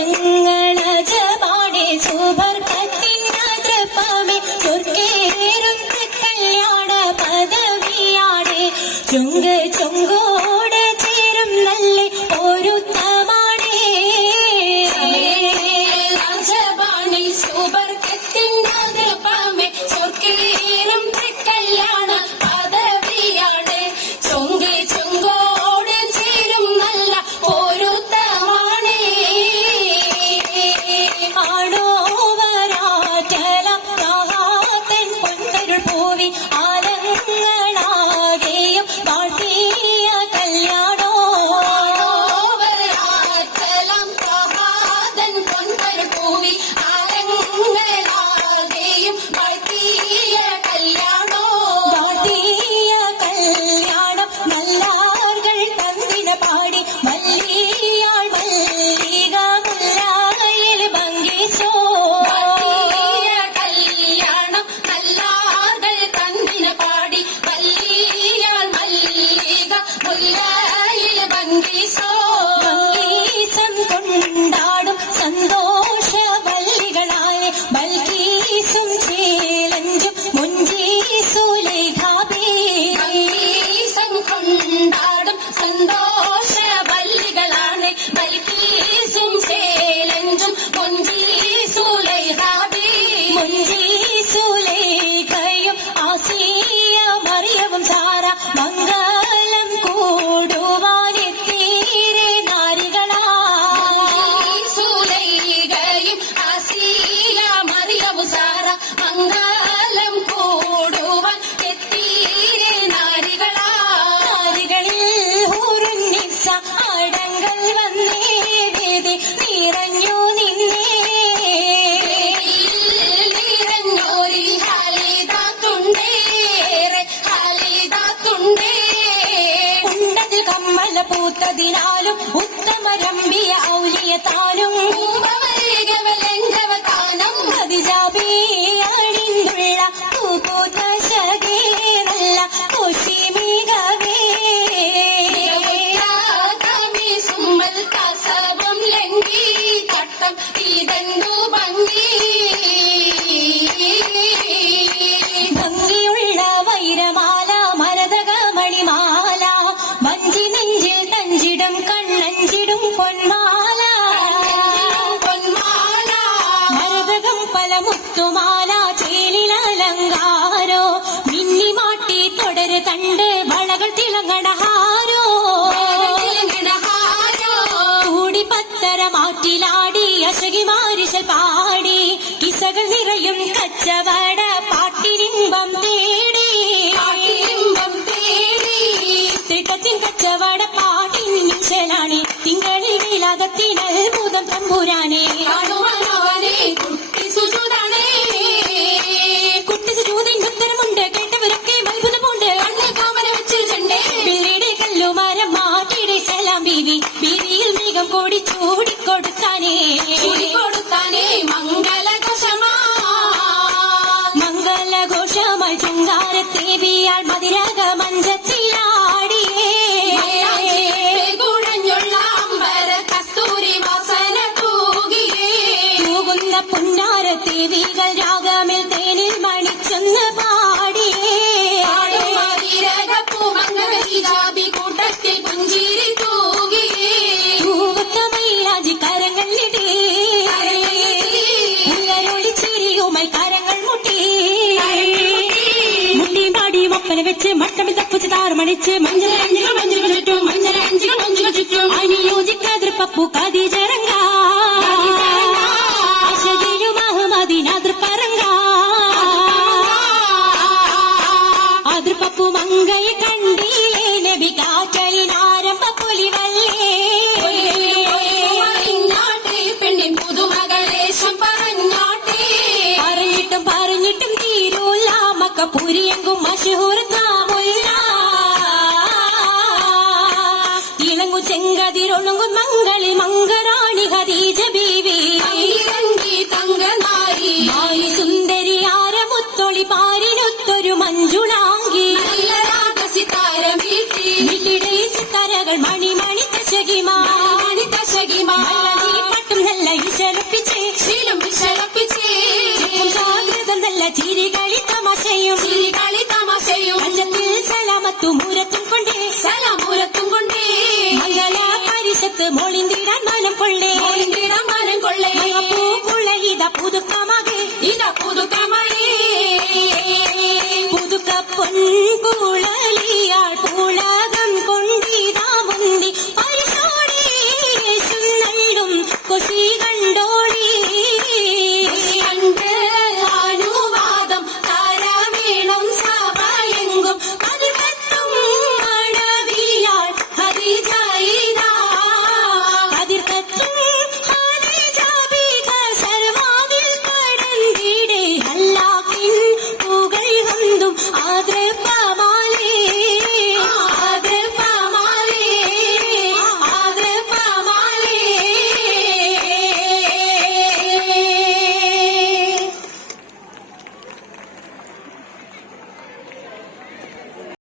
ഞങ്ങളജപാടെ സുബർക്കത്തിനതൃപ്പമേ ചൊർക്കേറും കല്യാണ പദവിയാടെ ചുങ്ക് ചുങ്കോട് ചേരും നല്ല ഒരുത്തമാണേ രാജപാണി സുബർക്കത്തിനതൃപ്പമേ ചൊർക്കേറും കല്യാണ പദവിയാടെ ചുങ്ക് ചുങ്കോട് ചേരും നല്ല ഒരുത്തമാണേ ആണോവരാറ്റല കാത്തൻ പൊൻകരുൾ പൂവി ആലങ്ങളാകെയും വാഴ്ത്തിയ കല്യാണോ ആണോവരാറ്റലം കാത്തൻ പൊൻകരുൾ പൂവി ആലങ്ങളാകെയും വാഴ്ത്തിയ കല്യാണോ വാഴ്ത്തിയ കല്യാണം നല്ലാർകൾ തന്നിന പാടി മല്ലിയാൾ മല്ലിക മുല്ലായിൽ ഭംഗിസോ കല്യാണം നല്ലാർകൾ തന്നിന പാടി മല്ലിയാൾ മല്ലിക മുല്ലായിൽ ഭംഗിസോ ഭംഗീസം കൊണ്ടാടും സന്തോഷ വല്ലികളായ ബൽക്കീസും ചേലഞ്ചും മുഞ്ചീസുലേഖാബേ ഭംഗീസം കൊണ്ടാടും സന്തോഷ വല്ലികളാണ് ബൽക്കീസും ചേലഞ്ചും മുഞ്ചീസുലേഖാബേ മുഞ്ചീസുലേഖയും ആസിയ മറിയവും സാര മംഗളം കൂടുവാനെത്തീരെ നാരികളാ സുലൈഖയും ആസിയ മറിയവും സാര മംഗളം കൂടുവാൻ എത്തീരെ നാരികളാ നാരികളിൽ ഹൂറുന്നിസ അടങ്ങൾ വന്നേ വേദി നിറഞ്ഞു നിന്നേ നിറഞ്ഞോരിൽ ഹാലിദാത്തുണ്ടേറെ ഹാലിദാത്തുണ്ടേ ഉണ്ടതിൽ കമ്മല പൂത്തതിനാലും ഉത്തമരമ്പിയ ഔലിയത്താനും ും അതിജാബിയണിന്നുള്ള പൂപ്പൂത്ത ശകേ നല്ല കൊശിമികവേ സുമ്മൽ കസവം ലംഘി ചട്ടം ഇതണ്ടു ഭംഗി ഭംഗിയുള്ള വൈരമാല മരതക മണിമാല വഞ്ചി നെഞ്ചിൽ തഞ്ചിടും കണ്ണഞ്ചിടും പൊന്മാല പൊന്മാല മരതകം പല മുത്തുമാല ചേലിലലങ്കാരോ മിന്നിമാട്ടി തുടര് തണ്ട് വളകൾ തിളങ്ങണഹാരോ കൂടി പത്തര മാറ്റിലാടി അശകിമാരിശൽ പാടി കിസകൾ നിറയും കച്ചവട പാട്ടിനിമ്പം തേടി തിട്ടത്തിൻ കച്ചവട പാട്ടിൻ നിശലാണി തിങ്കളിൽ വിലാകത്തിനൽ ഭൂതം തമ്പുരാനെ കുട്ടി സുജൂതാണേ കുട്ടി സുജൂതിന്റെ ഉത്തരമുണ്ട് കേട്ടവരൊക്കെ അത്ഭുതമുണ്ട് കാമന വെച്ച് ചെണ്ടേ പിള്ളയുടെ കല്ലുമാരം മാറ്റിയുടെ സലാം ബീവി ബീവിയിൽ മേഘം കൂടി ചൂടിക്കൊടുത്താനേ മംഗളഘോഷമായി ചുങ്കാരത്തേവിയാൾ മതിരക മഞ്ചത്തിലാടിയേ കസ്തൂരി വാസന തൂകുന്ന പുന്നാരത്തേവികൾ രാഗമിൽ തേനിൽ മണിച്ചൊന്ന് പാടിയേ കൂട്ടത്തിൽ പുഞ്ചിരി തൂകിയേ തൂവത്തമൈലാജി കരങ്ങളിടേ ഉയരൊളി ചിരിയുമായി കരങ്ങൾ മുട്ടി മുട്ടി പാടി ഒപ്പന വെച്ച് മട്ടമിൽ തപ്പിച്ച് താറുമണിച്ച് മഞ്ഞൾ ചുറ്റും അനുയോജിക്കാതിർ പപ്പു കതിജരങ്ക അശകിലും അഹമ്മദിനാതിർ പറങ്ക അതിർ പപ്പു മങ്കയെ കണ്ടില്ലേ നബി കാറ്റലിനാരംഭ പൊലിവല്ലേ പെണ്ണിൻ പുതുമകളേശം പറഞ്ഞിട്ടും തീരൂല മക്ക പുരിയെങ്കും മഷഹൂർ കാമുല്ല ഇളങ്ങു ചെങ്കതിരൊളുങ്ങും മംഗളി മംഗറാണി ഖദീജ ബീവി തങ്കനാരി സുന്ദരി ആരമുത്തൊളി പാരിനൊത്തൊരു മഞ്ജുളാങ്കി സിത്താരകൾ മണി മണി കശകിമാ പട്ടും നല്ല തപ്പിച്ച്